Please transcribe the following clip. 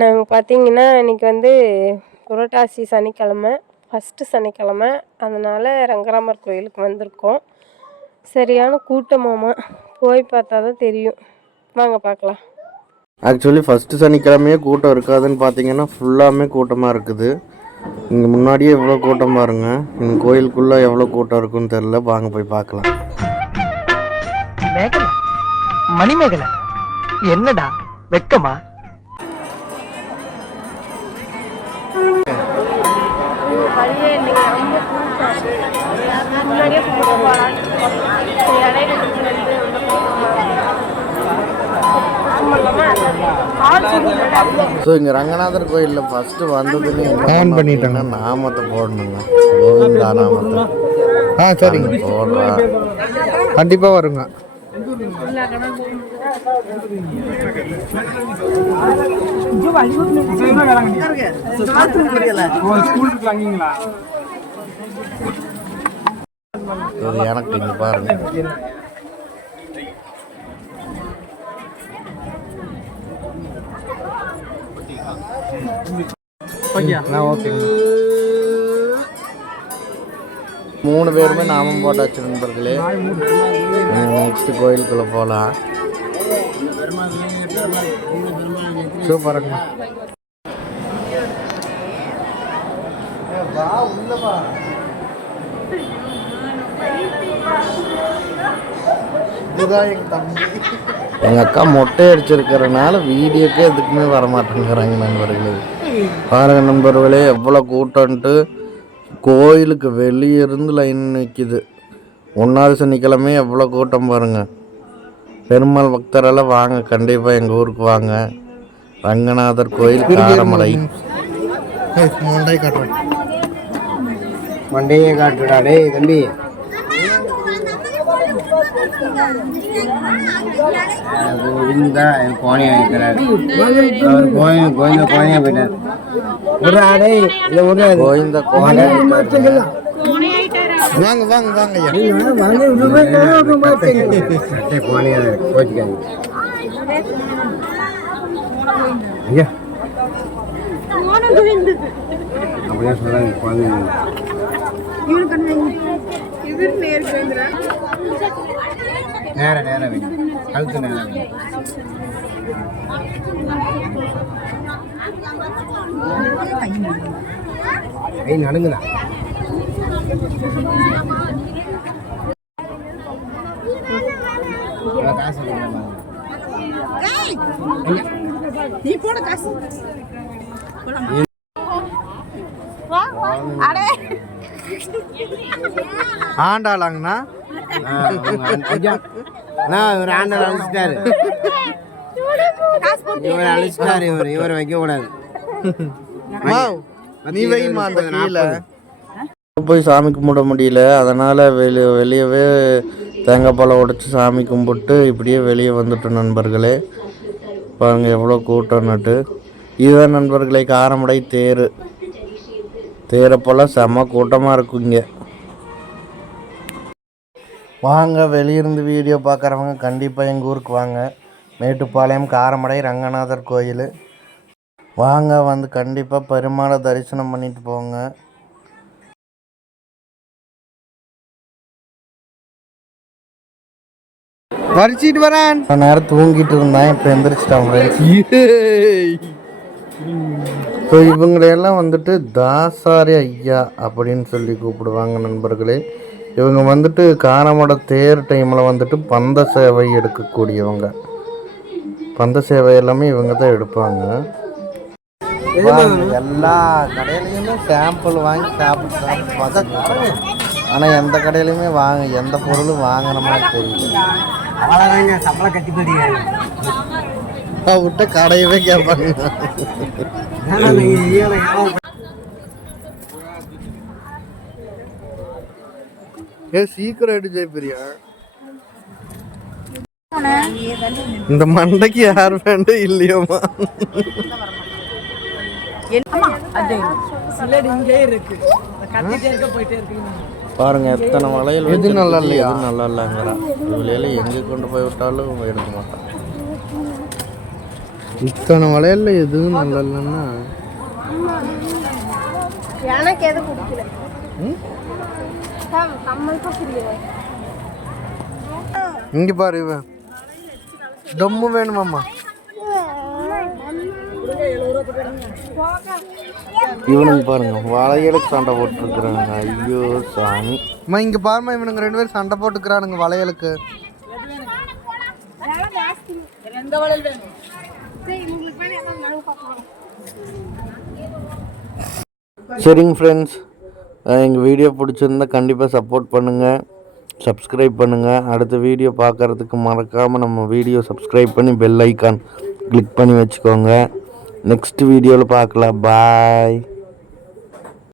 நாங்கள் பார்த்தீங்கன்னா இன்றைக்கி வந்து புரட்டாசி சனிக்கிழமை, ஃபஸ்ட்டு சனிக்கிழமை. அதனால் ரங்கராமர் கோயிலுக்கு வந்திருக்கோம். சரியான கூட்டமாமா, போய் பார்த்தா தான் தெரியும். வாங்க பார்க்கலாம். ஆக்சுவலி ஃபஸ்ட்டு சனிக்கிழமையே கூட்டம் இருக்காதுன்னு பார்த்தீங்கன்னா ஃபுல்லாமே கூட்டமாக இருக்குது. இங்கே முன்னாடியே எவ்வளோ கூட்டம் பாருங்க. இந்த கோயிலுக்குள்ளே எவ்வளோ கூட்டம் இருக்குன்னு தெரில. வாங்க போய் பார்க்கலாம். மேகலை, மணிமேகலை, என்னடா வெக்கமா? ஸோ இங்கே ரங்கநாதர் கோயிலில் ஃபஸ்ட்டு வந்ததுன்னு ஆன் பண்ணிட்டாங்க. நாமத்தை போடணுங்க, கோவிந்தா நாமத்தை. சரிங்க, போடுறா, கண்டிப்பாக வருங்க. எனக்கு இங்க பாருங்க. மூணு பேருமே நாமம் போட்டாச்சு நண்பர்களே. நெக்ஸ்ட் கோயிலுக்குள்ள போகலாம். சூப்பருங்க. எங்கள் அக்கா மொட்டை அடிச்சிருக்கிறதுனால வீடியோக்கே எதுக்குமே வரமாட்டேங்கிறாங்க நண்பர்களே. பாருங்க நண்பர்களே, எவ்வளோ கூட்டம்ட்டு கோயிலுக்கு வெளியே இருந்து லைன் நிற்கிது. 1வது சனிக்கிழமை எவ்வளோ கூட்டம் பாருங்க. பெருமாள் பக்தரெல்லாம் வாங்க, கண்டிப்பாக எங்கள் ஊருக்கு வாங்க. ரங்கநாதர் கோயில், காரமடை. மண்டையே காட்டுடாடே தம்பி. கோவிந்தா என் கோணையா இருக்கிறார். அவர் கோவிந்த கோணையா போயிட்டார். விடுறாடே இல்லை விடுறா, கோவிந்த கோணை. வாங்க வாங்க வாங்க கோணையா கோச்சிக்காங்க ஐயா. அப்படியே சொல்றாங்க குழந்தைங்க. நேரம் வேணும், கழுத்து நேரம் வேணும். கை நடுங்குதா? காசு ஆண்டாளாங்கண்ணா. இவர் ஆண்டாள் அழிச்சிட்டாரு. இவர் அழிச்சிட்டாரு. இவர் வைக்க கூடாது. நீ வைமா அந்த கீழே போய் சாமி கும்பிட முடியல. அதனால் வெளியவே தேங்காய் பழம் உடைச்சி சாமி கும்பிட்டு இப்படியே வெளியே வந்துட்டோம் நண்பர்களே. பாருங்க எவ்வளோ கூட்டம் நட்டு. இதுதான் நண்பர்களே காரமடை தேர். தேரப்போல் செம்ம கூட்டமாக இருக்கும் இங்கே. வாங்க, வெளியிருந்து வீடியோ பார்க்குறவங்க கண்டிப்பாக எங்கள் ஊருக்கு வாங்க. மேட்டுப்பாளையம் காரமடை ரங்கநாதர் கோயில் வாங்க, வந்து கண்டிப்பாக பெருமாளை தரிசனம் பண்ணிட்டு போங்க. வரிச்சிட்டு வரேன். நேரம் தூங்கிட்டு இருந்தேன், இப்போ எந்திரிச்சிட்டான் ஃப்ரெண்ட்ஸ். ஸோ இவங்களையெல்லாம் வந்துட்டு தாசாரி ஐயா அப்படின்னு சொல்லி கூப்பிடுவாங்க நண்பர்களே. இவங்க வந்துட்டு காரமடை தேர் டைமில் வந்துட்டு பந்த சேவை எடுக்கக்கூடியவங்க. பந்த சேவை எல்லாமே இவங்க தான் எடுப்பாங்க. எல்லா கடையிலையுமே சாம்பிள் வாங்கி சாப்பிட்டு பார்த்தா, ஆனால் எந்த கடையிலையுமே எந்த பொருளும் வாங்கின மாதிரி தெரியல. சம்பளம் கட்டி போடுங்க விட்ட கடையவே கேட்பாங்க. சீக்கிரம் எடுத்து ஜெயிப்பிரியா? இந்த மண்டைக்கு யார் வேண்டும் இல்லையோமா? பாருங்க எத்தனை வளையல். எது நல்லா இல்லையா? எது நல்லா இல்லைங்கிறா. இவளையில எங்கே கொண்டு போய் விட்டாலும் எடுக்க மாட்டான். இத்தனை வளையல்ல எதுவும் நல்லா இல்லைன்னா எனக்கு எது பிடிக்கல. கம்மலுக்கும் புரியல. இங்க பாரு இவன் டம்மு வேணுமாம்மா. இவனுங்க பாருங்க வளையலுக்கு சண்டை போட்டுருக்குறானுங்க. ஐயோ சாமி. அம்மா இங்க பாருமா இவனுங்க 2 பேரும் சண்டை போட்டுக்கிறானுங்க வளையலுக்கு. சரிங்க ஃப்ரெண்ட்ஸ், எங்கள் வீடியோ பிடிச்சிருந்தா கண்டிப்பாக சப்போர்ட் பண்ணுங்கள், சப்ஸ்கிரைப் பண்ணுங்கள். அடுத்த வீடியோ பார்க்குறதுக்கு மறக்காமல் நம்ம வீடியோ சப்ஸ்கிரைப் பண்ணி பெல் ஐக்கான் கிளிக் பண்ணி வச்சுக்கோங்க. நெக்ஸ்ட் வீடியோவில் பார்க்கலாம். பாய்.